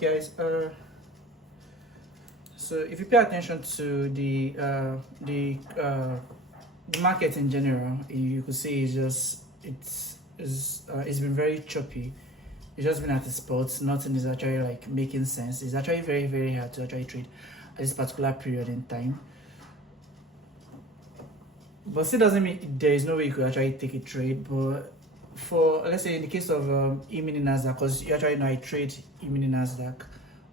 guys, so if you pay attention to the market in general, you could see it's been very choppy. It's just been at the spots. Nothing is actually like making sense. It's actually very hard to actually trade at this particular period in time. But still doesn't mean there is no way you could actually take a trade. But for, let's say in the case of E-mini NasDaq, because you actually know I trade E-mini NasDaq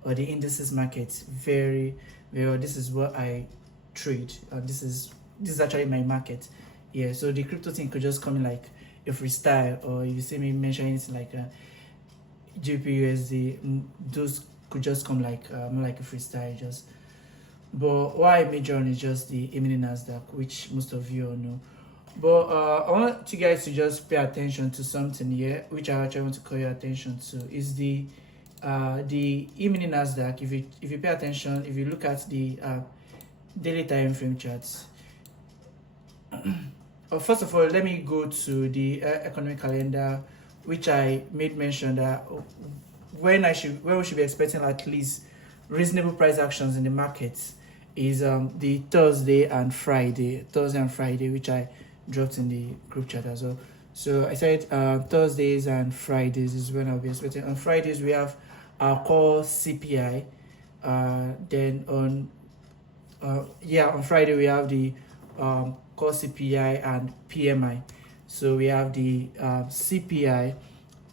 or the indices market very well. This is what I trade. This is actually my market. Yeah, so the crypto thing could just come in like a freestyle, or you see me mentioning it like a GPUSD. Those could just come like more like a freestyle just. But what I major on is just the E-mini NasDaq, which most of you all know. But I want you guys to just pay attention to something here, which I actually want to call your attention to, is the E-mini NasDaq. If you pay attention, if you look at the daily time frame charts. First of all, let me go to the economic calendar, which I made mention that when we should be expecting at least reasonable price actions in the markets is the Thursday and Friday, which I dropped in the group chat as well. So I said Thursdays and Fridays is when I'll be expecting. On Fridays we have our core CPI. Then on Friday we have the core CPI and PMI. So we have the CPI,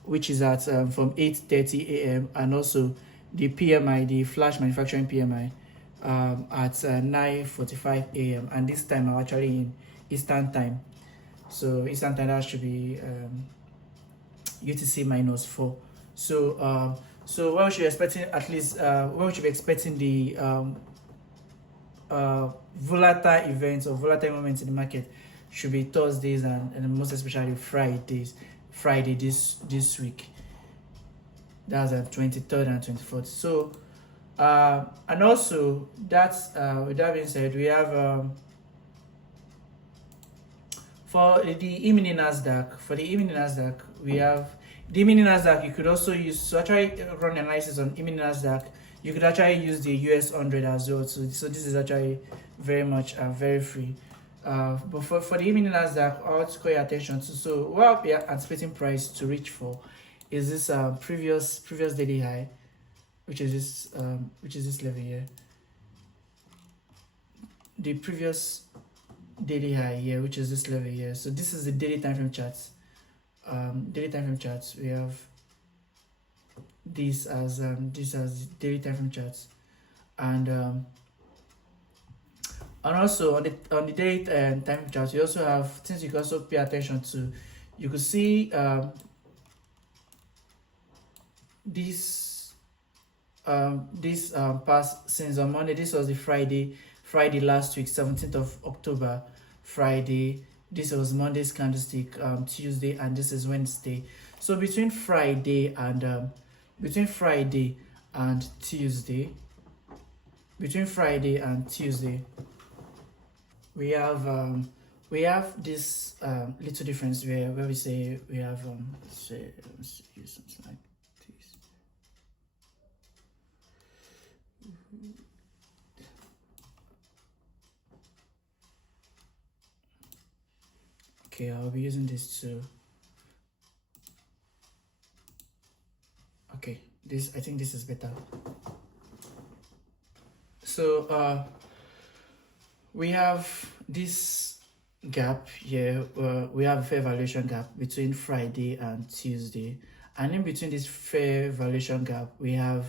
which is at from 8:30 a.m. and also the PMI, the flash manufacturing PMI, at 9:45 a.m. and this time I'm actually in Eastern time. So Eastern time, that should be UTC -4. So so what we should be expecting, at least what we should be expecting the volatile events or volatile moments in the market should be Thursdays and most especially Friday this week. That's 23rd and 24th. So and also that's with that being said, we have for the E-mini NasDaq, we have the E-mini NasDaq. You could also use to actually run analysis on E-mini NasDaq. You could actually use the US 100 as well. So this is actually very much very free. But for the E-mini NasDaq, I want to call your attention to. So what we are anticipating price to reach for is this previous daily high, which is this level here. The previous daily high here, which is this level here. So this is the daily time frame charts. We have this as daily time frame charts, and also on the daily time frame charts, we also have things you can also pay attention to. You could see this past, since on Monday. This was the Friday last week, 17th of October. Friday, this was Monday's candlestick, Tuesday, and this is Wednesday. So between Friday and Tuesday, we have this little difference where we say we have let's use something like this. Okay, I'll be using this too. Okay, I think this is better. So we have this gap here. We have a fair valuation gap between Friday and Tuesday, and in between this fair valuation gap we have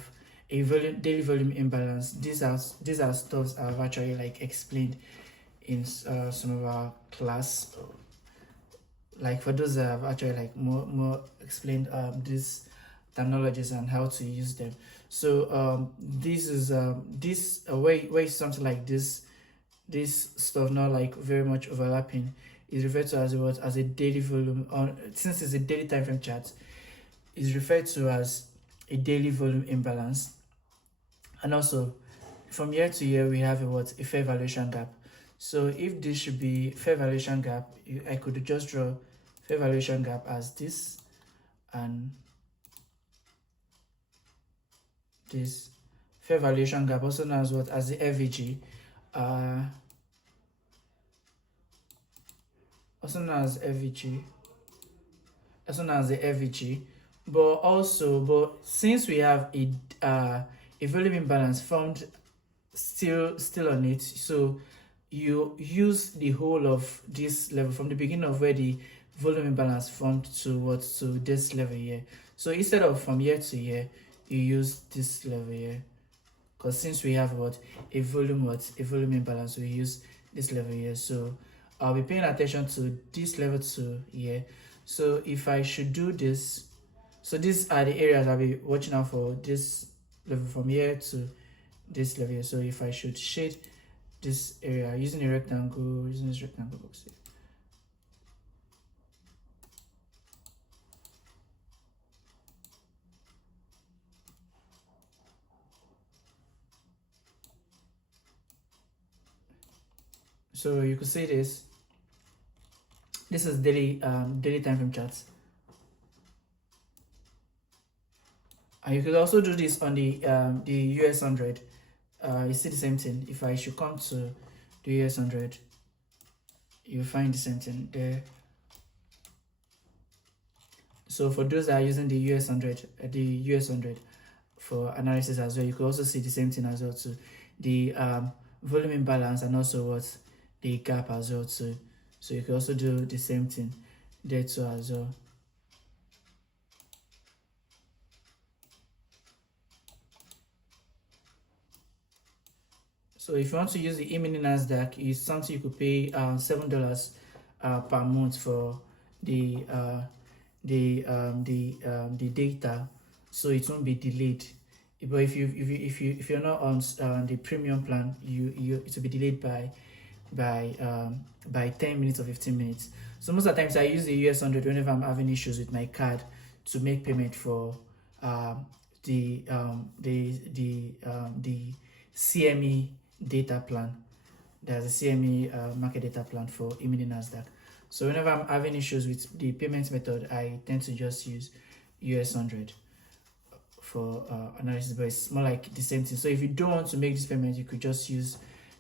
a daily volume imbalance. These are stuff I've actually like explained in some of our class. Like for those that have actually like more explained these terminologies and how to use them. So this is where something like this stuff not like very much overlapping is referred to as what, as a daily volume. Since it's a daily time frame chart, is referred to as a daily volume imbalance. And also from year to year we have a fair valuation gap. So if this should be fair valuation gap, I could just draw fair valuation gap as this, and this fair valuation gap, also known as what, as the FVG, also known as FVG, also known as the FVG. But since we have a volume imbalance formed still on it, so you use the whole of this level from the beginning of where the volume imbalance formed to what, to this level here. So instead of from here to here, you use this level here, because since we have a volume imbalance, we use this level here. So I'll be paying attention to this level to here. So if I should do this, so these are the areas I'll be watching out for, this level from here to this level here. So if I should shade this area using this rectangle box here. So you could see this. This is daily time frame charts. And you could also do this on the US 100. You see the same thing. If I should come to the US 100, you find the same thing there. So for those that are using the US 100, for analysis as well, you could also see the same thing as well too. The volume imbalance and also what, the gap as well too. So you can also do the same thing there too as well. So if you want to use the E-mini NasDaq, it's something you could pay $7 per month for the data, so it won't be delayed. But if you're not on the premium plan, it will be delayed by 10 minutes or 15 minutes. So most of the times I use the US 100 whenever I'm having issues with my card to make payment for the CME data plan. There's a CME market data plan for E-mini NasDaq. So whenever I'm having issues with the payment method, I tend to just use US 100 for analysis, but it's more like the same thing. So if you don't want to make this payment, you could just use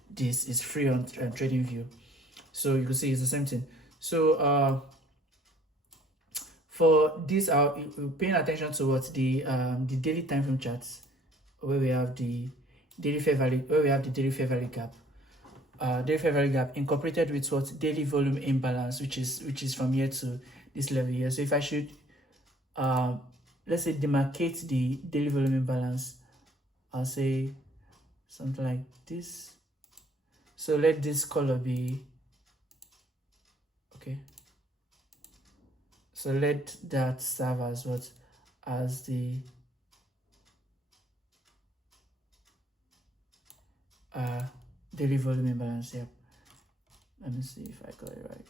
this. It's free on TradingView. So you can see it's the same thing. So for this, we're paying attention to what, the daily time frame charts, where we have the daily fair value, gap. Daily fair value gap incorporated with what, daily volume imbalance, which is from here to this level here. So if I should let's say demarcate the daily volume imbalance, I'll say something like this. So let this color be okay. So let that serve as what, as the daily volume imbalance here. Let me see if I got it right.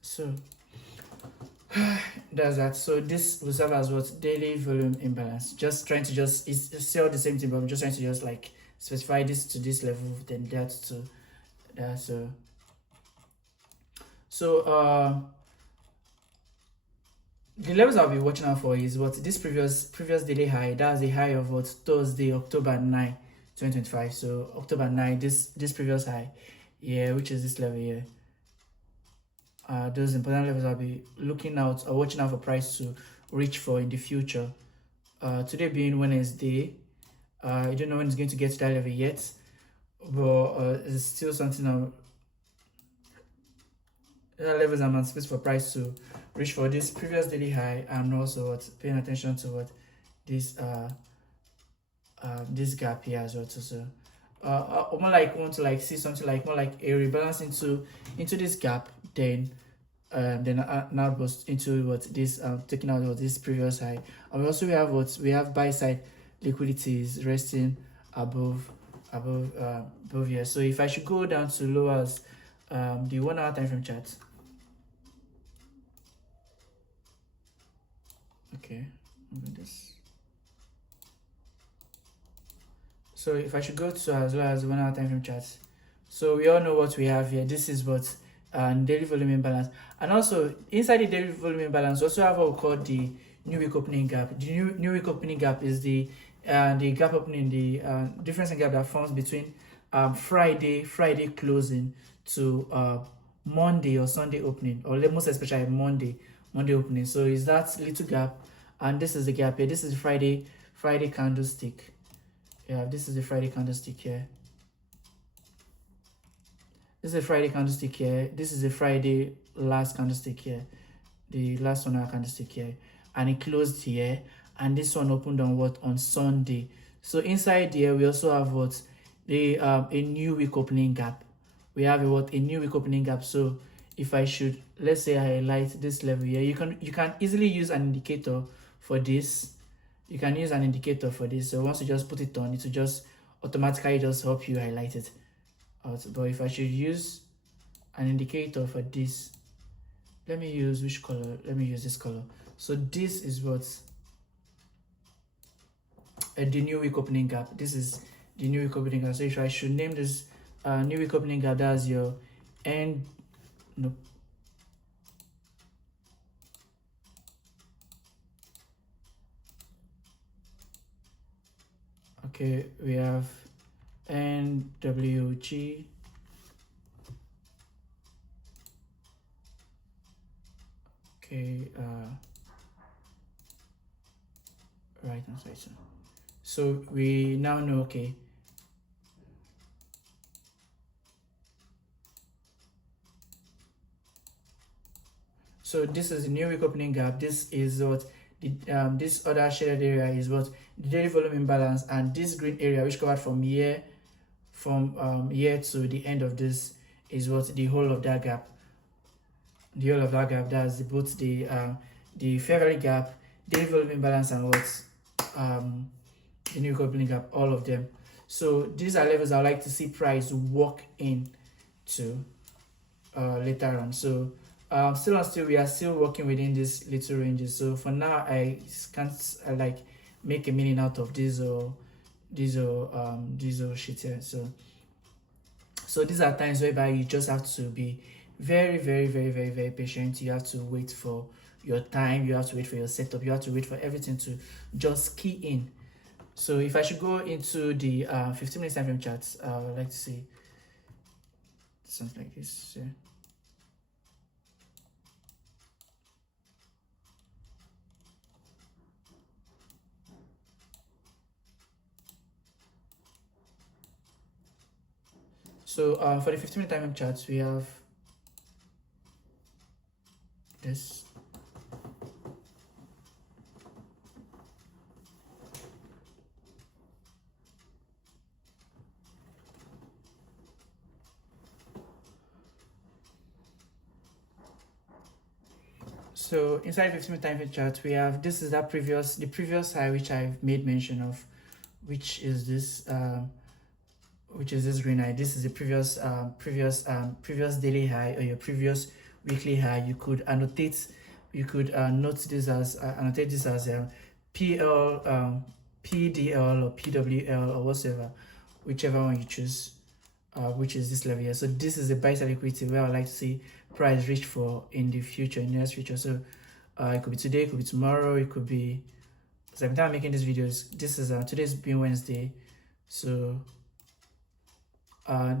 So that's that. So this will serve as what, daily volume imbalance. Just trying to it's still the same thing, but I'm just trying to just like specify this to this level, then that to that. So the levels I'll be watching out for is what, this previous daily high. That's the high of what, Thursday, October 9, 2025. So October 9, this previous high, yeah, which is this level here. Those important levels I'll be looking out or watching out for price to reach for in the future. Today being Wednesday, I don't know when it's going to get to that level yet, but it's still something that levels I'm anticipating for price to reach for this previous daily high, and also what, paying attention to what, this this gap here as well too. So more like want to like see something like more like a rebalance into this gap, then now goes into what, this taking out what, this previous high. And we also have buy side liquidities resting above here. So if I should go down to lower as the 1 hour time frame chart. Okay, this. So if I should go to as well as 1 hour time frame charts, so we all know what we have here. This is what daily volume imbalance, and also inside the daily volume imbalance, we also have what we call the new week opening gap. The new week opening gap is the gap opening, the difference in gap that forms between Friday closing to Monday or Sunday opening, or most especially Monday opening. So is that little gap, and this is the gap here. This is the Friday candlestick. Yeah, this is the Friday candlestick here. This is a Friday candlestick here. This is a Friday last candlestick here. The last 1 hour candlestick here. And it closed here. And this one opened on what? On Sunday. So inside here, we also have what? A new week opening gap. We have a new week opening gap. So if I should, let's say I highlight this level here, you can easily use an indicator for this. You can use an indicator for this. So once you just put it on, it will just automatically just help you highlight it. But if I should use an indicator for this, let me use which color? Let me use this color. So this is what the new week opening gap. This is the new week opening gap. So if I should name this new week opening gap, that's your end. No. Okay, we have NWG. Okay, right now, so we now know, okay, so this is the new week opening gap. This is what the this other shaded area is what the daily volume imbalance, and this green area which covered from here to the end of this is what the whole of that gap. The whole of that gap, that's both the fair value gap, daily volume imbalance, and what the new week opening gap, all of them. So these are levels I would like to see price walk in to later on. So still we are still working within these little ranges. So for now, I can't like make a meaning out of these shit here. So these are times whereby you just have to be very patient. You have to wait for your time, you have to wait for your setup, you have to wait for everything to just key in. So if I should go into the 15-minute time frame charts, I would like to see something like this. Yeah. So for the 15-minute time frame charts, we have this. So inside 15-minute time frame chart, we have this is the previous high which I've made mention of, which is this green high. This is the previous daily high or your previous weekly high. You could annotate, note this as annotate this as PL, PDL or PWL or whatever, whichever one you choose, which is this level here. So this is the buy side liquidity where I like to see price reach for in the future, in the near future. So it could be today, it could be tomorrow, it could be, so every time I'm making these videos, this is today's being Wednesday, so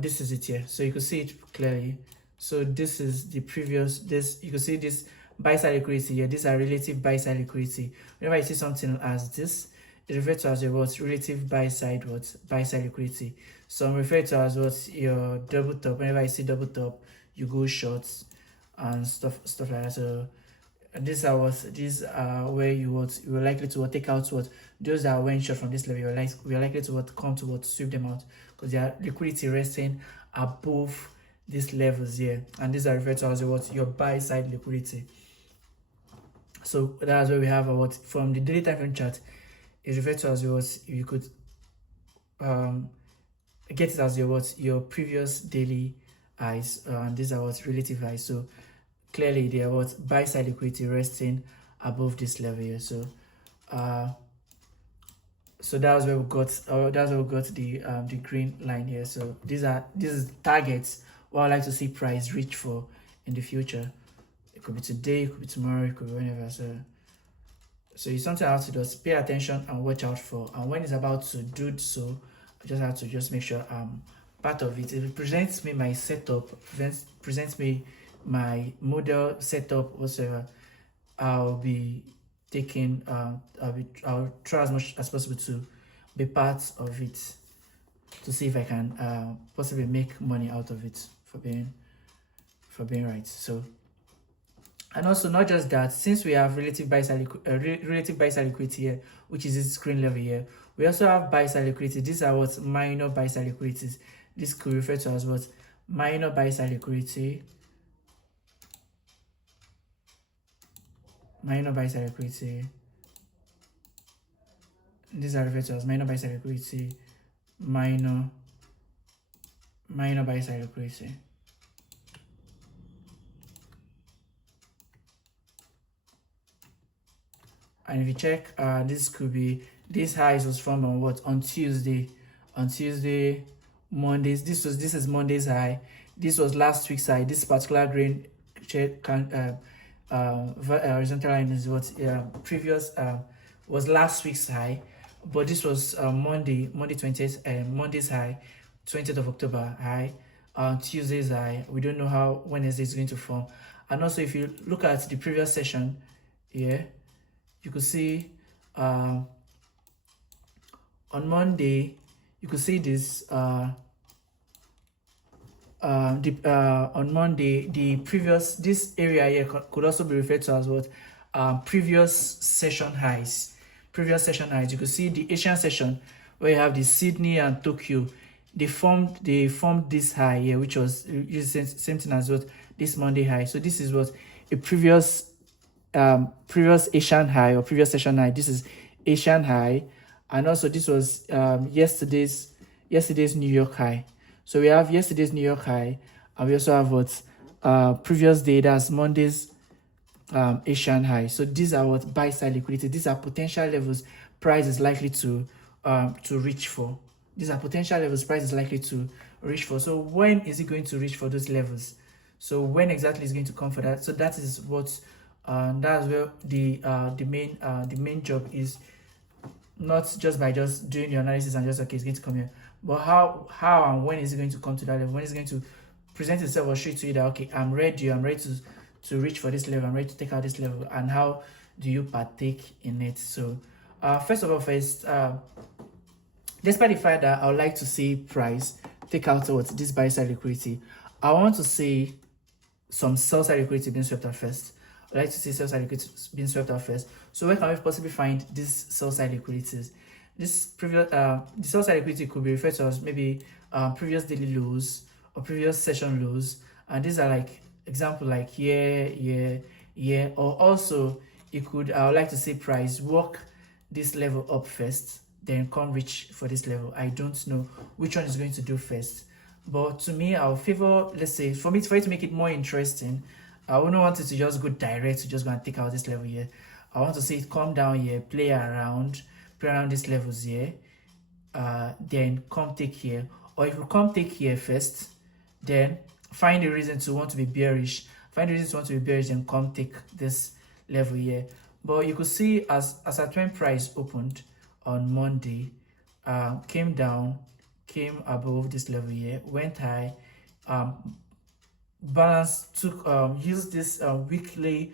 this is it here. So you can see it clearly. So this is the previous, you can see this buy side liquidity here. These are relative buy side liquidity. Whenever you see something as this, it refers to as a what? Relative buy side liquidity. So I'm referring to as what? Your double top. Whenever I see double top, you go shorts and stuff like that. So these are where you are likely to take out what those that went short from this level. You're likely to come to sweep them out because they are liquidity resting above these levels here, and these are referred to as what? Your buy side liquidity. So that's where we have what from the daily time frame chart is referred to as what you could get it as your previous daily highs, and these are what relative highs. So clearly they are what buy side liquidity resting above this level here. So So that's where we got the green line here. So these is targets what I like to see price reach for in the future. It could be today, it could be tomorrow, it could be whenever. So it's something I have to just pay attention and watch out for. And when it's about to do so, I just have to just make sure I'm part of it. It represents me my setup, presents me my model setup whatsoever. I'll be taking I'll try as much as possible to be part of it, to see if I can possibly make money out of it for being right. So, and also not just that, since we have relative buy side liquidity here, which is this screen level here, we also have buy side liquidity. These are what minor buy side liquidities. This could refer to as what minor buy side liquidity. Minor buy side liquidity. These are referred to as minor buy side liquidity. Minor buy side liquidity. And if you check, this could be, this highs was formed on what? On Tuesday, Mondays. This is Monday's high. This was last week's high. This particular green horizontal line is what previous was last week's high, but this was Monday 20th, Monday's high, 20th of October high, Tuesday's high. We don't know how Wednesday is going to form. And also, if you look at the previous session here, you could see on Monday, you could see this on Monday, the previous, this area here could also be referred to as what previous session highs. You could see the Asian session where you have the Sydney and Tokyo. They formed this high here, which was same thing as what this Monday high. So this is what a previous Asian high or previous session high. This is Asian high, and also this was yesterday's New York high. So we have yesterday's New York high, and we also have what previous day, that's Monday's Asian high. So these are what buy side liquidity. These are potential levels price is likely to reach for. These are potential levels price is likely to reach for. So when is it going to reach for those levels? So when exactly is going to come for that? So that is what that's where the main job is, not just by just doing your analysis and just okay, it's going to come here, but how and when is it going to come to that level? When is it going to present itself or show to you that okay, I'm ready to reach for this level, I'm ready to take out this level, and how do you partake in it? So first, despite the fact that I would like to see price take out towards this buy side liquidity, I want to see some sell side liquidity being swept out first. I'd like to see sell side liquidity being swept out first. So where can we possibly find these sell side liquidities? This previous the sell side liquidity could be referred to as maybe previous daily lows or previous session lows, and these are like example like here, or also it could, I would like to see price work this level up first, then come reach for this level. I don't know which one is going to do first, but to me, I'll favor, let's say, for it to make it more interesting, I wouldn't want it to just go direct to just go and take out this level here. I want to see it come down here, play around these levels here, then come take here. Or if you come take here first, then find a reason to want to be bearish. Then come take this level here. But you could see as at when price opened on Monday, came down, came above this level here, went high, balance took used this weekly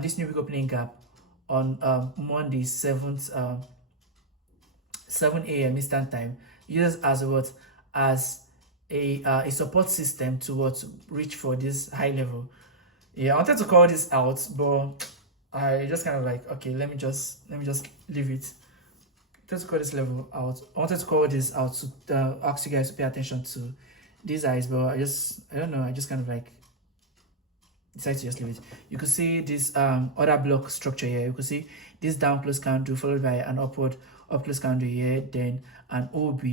this new week opening gap on Monday 7 a.m. Eastern time, used as what, as a support system to what, reach for this high level. Yeah, I wanted to call this out, but I just kind of like, okay, let me just leave it. Let's call this level out. I wanted to call this out to ask you guys to pay attention to these eyes, but I don't know, I just kind of like decided to just leave it. You could see this other block structure here. You could see this down close candle followed by an upward up close candle here, then an OB,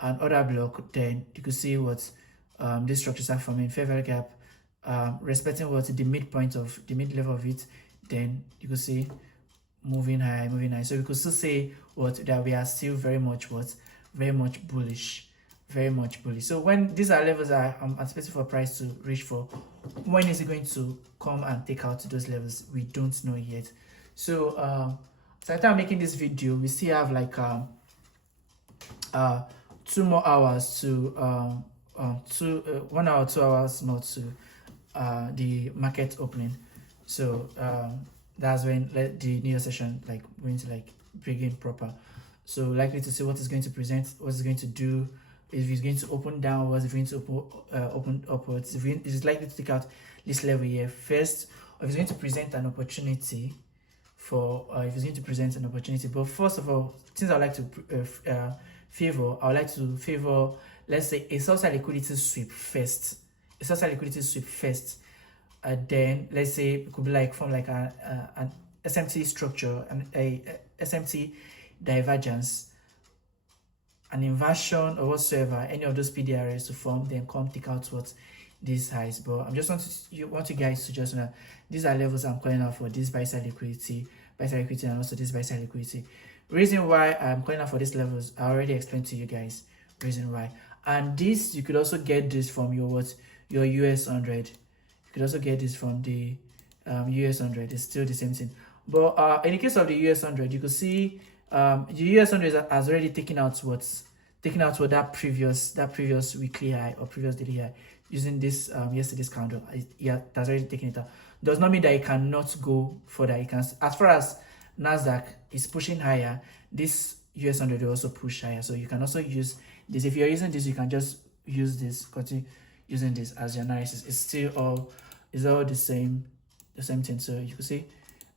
an other block. Then you could see what these structures are forming, fair value gap, respecting what the midpoint of the mid level of it. Then you could see moving high, moving high. So we could still say that we are still very much bullish, very much bullish. So when these are levels I'm expecting for price to reach for, when is it going to come and take out those levels? We don't know yet. So so after making this video, we still have like 2 more hours to 1 hour, 2 hours more to the market opening. So that's when the new session like going to like begin proper. So likely to see what is going to present, what is going to do, if it's going to open down, what is going to open upwards, if it is likely to take out this level here first, or if it's going to present an opportunity for if it's going to present an opportunity. But first of all, things I like to favor, I would like to favor, let's say, a social liquidity sweep first. A social liquidity sweep first. Then let's say it could be like from like an SMT structure, a SMT divergence, an inversion or whatsoever, any of those PDRs to form, then come take out what these highs. But I'm just want you guys to just know these are levels I'm calling out for this buy side liquidity, and also this buy side liquidity. Reason why I'm calling out for these levels, I already explained to you guys reason why. And this, you could also get this from your US 100. You could also get this from the US 100. It's still the same thing. But in the case of the US 100, you could see the US 100 has already taken out what that previous weekly high or previous daily high using this yesterday's candle. Yeah, that's already taken it out. Does not mean that it cannot go further. It can, as far as NasDaq is pushing higher, this US 100 will also push higher. So you can also use this. If you're using this, you can just use this, continue using this as your analysis. It's still all the same thing. So you can see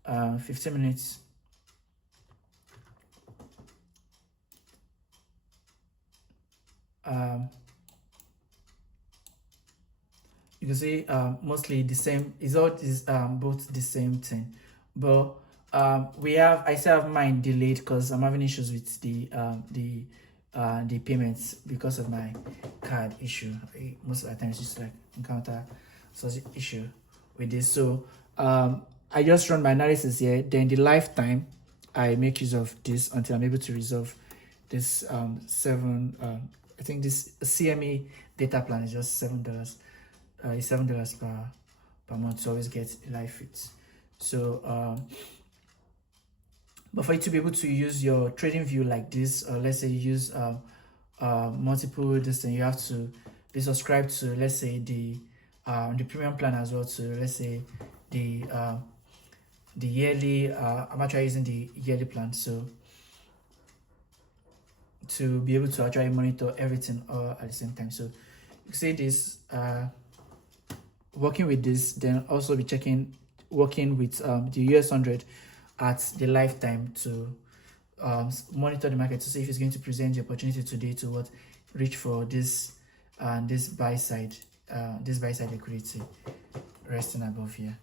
15 minutes. You can see mostly the same. It's all both the same thing, but I still have mine delayed because I'm having issues with the payments because of my card issue. Most of the times just like encounter such an issue with this. So I just run my analysis here. Then the lifetime, I make use of this until I'm able to resolve this I think this CME data plan is just $7. It's $7 per month to always get live fits. So but for you to be able to use your trading view like this, or let's say you use multiple this thing, you have to be subscribed to, let's say, the premium plan as well, to let's say the yearly. I'm actually using the yearly plan, so to be able to actually monitor everything all at the same time. So you see this working with this, then also be working with the US 100 at the lifetime to monitor the market to see if it's going to present the opportunity today to reach for this buy side liquidity resting above here.